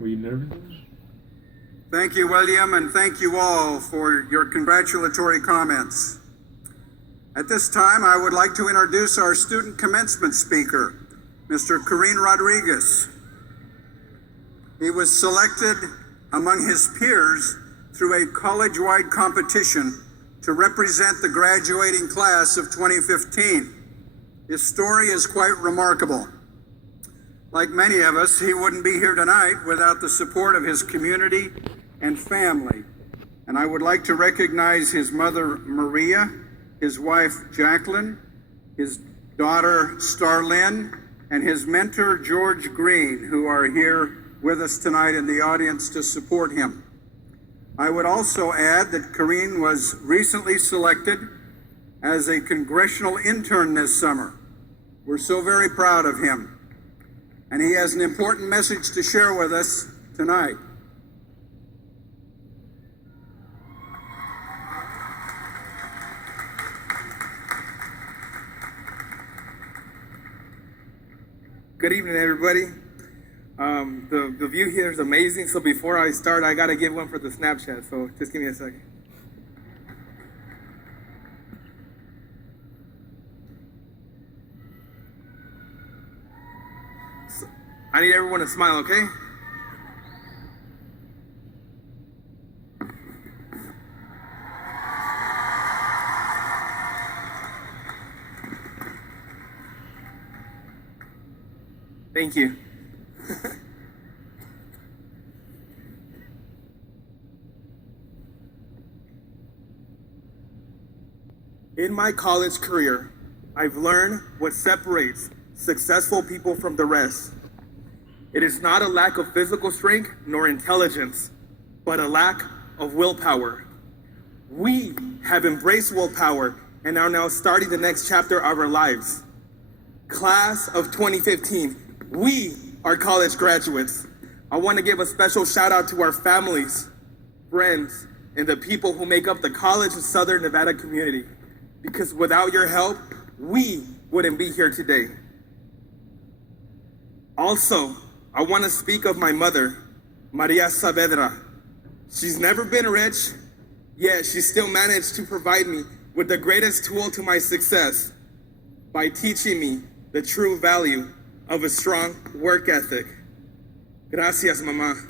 Were you nervous? Thank you, William, and thank you all for your congratulatory comments. At this time, I would like to introduce our student commencement speaker, Mr. Karin Rodriguez. He was selected among his peers through a college-wide competition to represent the graduating class of 2015. His story is quite remarkable. Like many of us, he wouldn't be here tonight without the support of his community and family. And I would like to recognize his mother, Maria, his wife, Jacqueline, his daughter, Starlyn, and his mentor, George Green, who are here with us tonight in the audience to support him. I would also add that Karin was recently selected as a congressional intern this summer. We're so very proud of him. And he has an important message to share with us tonight. Good evening, everybody. The view here is amazing, so before I start, I gotta give one for the Snapchat, so just give me a second. So, I need everyone to smile, okay? Thank you. In my college career, I've learned what separates successful people from the rest. It is not a lack of physical strength nor intelligence, but a lack of willpower. We have embraced willpower and are now starting the next chapter of our lives. Class of 2015, we are college graduates. I want to give a special shout out to our families, friends, and the people who make up the College of Southern Nevada community. Because without your help, we wouldn't be here today. Also, I want to speak of my mother, Maria Saavedra. She's never been rich, yet she still managed to provide me with the greatest tool to my success by teaching me the true value of a strong work ethic. Gracias, mamá.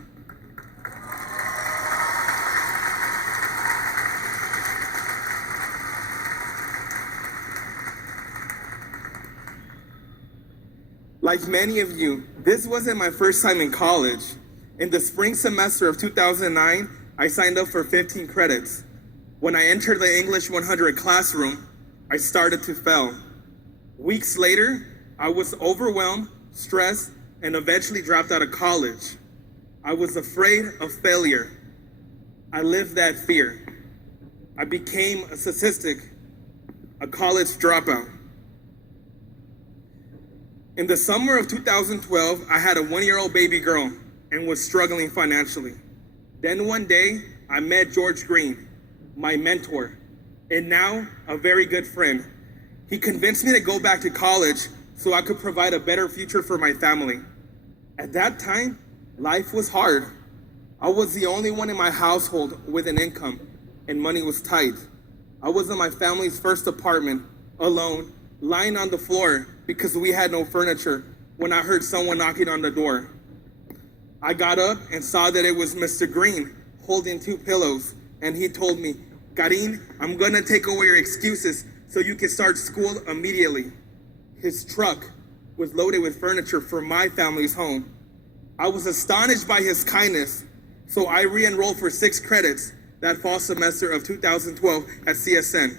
Like many of you, this wasn't my first time in college. In the spring semester of 2009, I signed up for 15 credits. When I entered the English 100 classroom, I started to fail. Weeks later, I was overwhelmed, stressed, and eventually dropped out of college. I was afraid of failure. I lived that fear. I became a statistic, a college dropout. In the summer of 2012, I had a 1-year-old baby girl and was struggling financially. Then one day, I met George Green, my mentor, and now a very good friend. He convinced me to go back to college so I could provide a better future for my family. At that time, life was hard. I was the only one in my household with an income, and money was tight. I was in my family's first apartment, alone, lying on the floor because we had no furniture when I heard someone knocking on the door. I got up and saw that it was Mr. Green holding 2 pillows, and he told me, "Karin, I'm gonna take away your excuses so you can start school immediately." His truck was loaded with furniture for my family's home. I was astonished by his kindness, so I re-enrolled for 6 credits that fall semester of 2012 at CSN.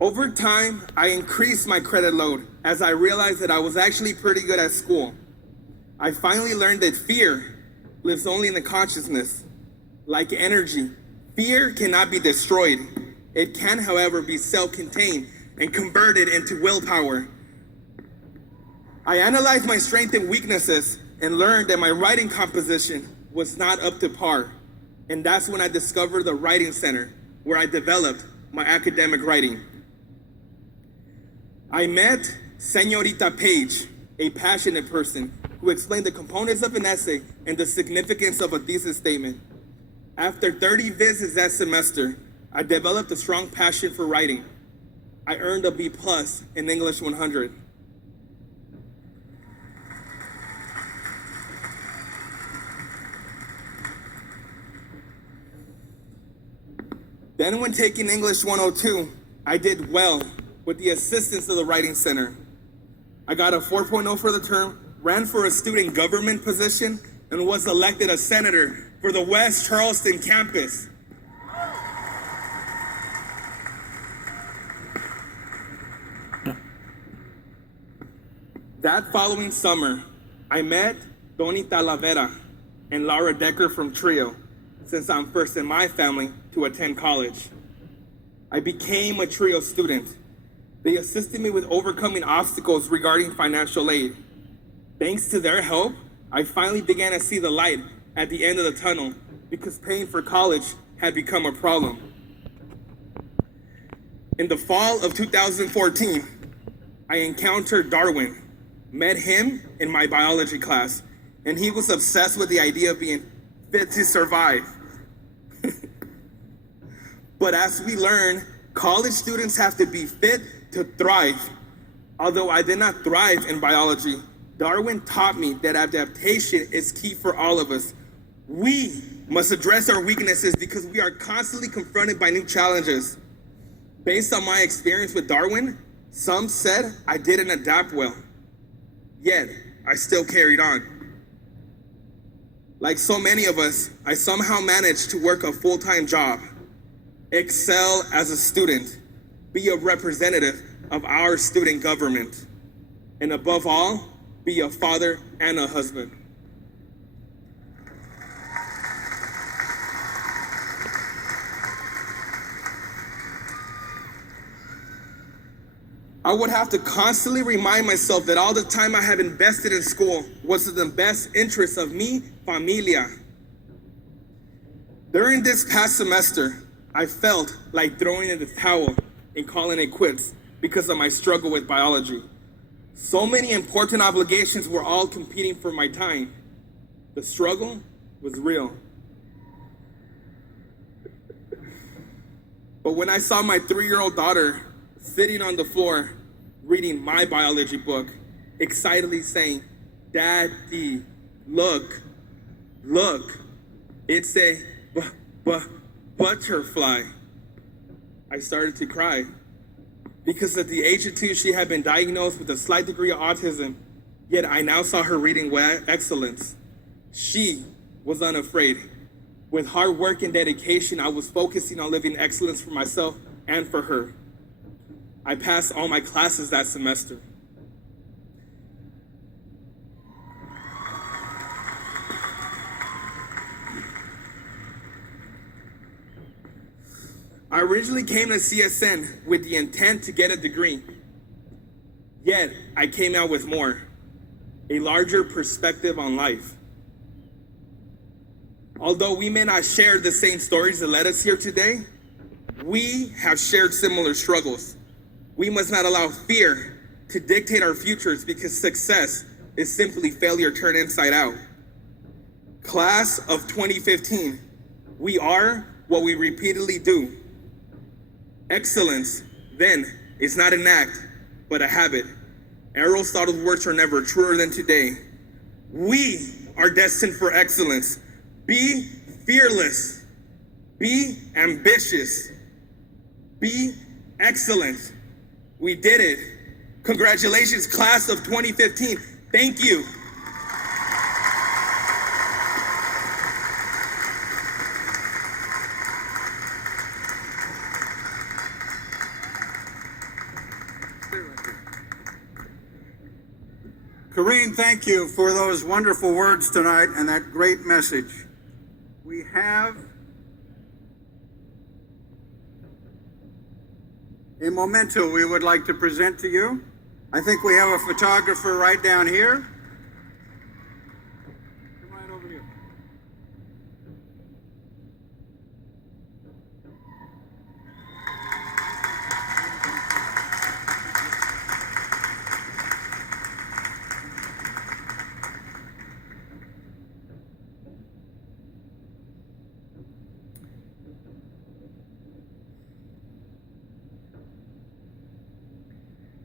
Over time, I increased my credit load as I realized that I was actually pretty good at school. I finally learned that fear lives only in the consciousness. Like energy, fear cannot be destroyed. It can, however, be self-contained and converted into willpower. I analyzed my strengths and weaknesses and learned that my writing composition was not up to par. And that's when I discovered the Writing Center, where I developed my academic writing. I met Señorita Page, a passionate person who explained the components of an essay and the significance of a thesis statement. After 30 visits that semester, I developed a strong passion for writing. I earned a B+ in English 100. Then when taking English 102, I did well with the assistance of the Writing Center. I got a 4.0 for the term, ran for a student government position, and was elected a senator for the West Charleston campus. That following summer, I met Donny Talavera and Laura Decker from Trio, since I'm first in my family to attend college. I became a Trio student. They assisted me with overcoming obstacles regarding financial aid. Thanks to their help, I finally began to see the light at the end of the tunnel because paying for college had become a problem. In the fall of 2014, I encountered Darwin, met him in my biology class, and he was obsessed with the idea of being fit to survive. But as we learn, college students have to be fit to thrive. Although I did not thrive in biology, Darwin taught me that adaptation is key for all of us. We must address our weaknesses because we are constantly confronted by new challenges. Based on my experience with Darwin, some said I didn't adapt well. Yet, I still carried on. Like so many of us, I somehow managed to work a full-time job, excel as a student, be a representative of our student government, and above all, be a father and a husband. I would have to constantly remind myself that all the time I have invested in school was in the best interest of mi familia. During this past semester, I felt like throwing in the towel and calling it quits because of my struggle with biology. So many important obligations were all competing for my time. The struggle was real. But when I saw my 3-year-old daughter sitting on the floor reading my biology book, excitedly saying, "Daddy, look, look, it's a butterfly," I started to cry. Because at the age of 2, she had been diagnosed with a slight degree of autism, yet I now saw her reading with excellence. She was unafraid. With hard work and dedication, I was focusing on living excellence for myself and for her. I passed all my classes that semester. I originally came to CSN with the intent to get a degree. Yet, I came out with more, a larger perspective on life. Although we may not share the same stories that led us here today, we have shared similar struggles. We must not allow fear to dictate our futures because success is simply failure turned inside out. Class of 2015, we are what we repeatedly do. Excellence, then, is not an act, but a habit. Aristotle's words are never truer than today. We are destined for excellence. Be fearless. Be ambitious. Be excellent. We did it. Congratulations, class of 2015. Thank you. Karin, thank you for those wonderful words tonight and that great message. We have a memento we would like to present to you. I think we have a photographer right down here. Come right over here.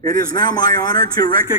It is now my honor to recognize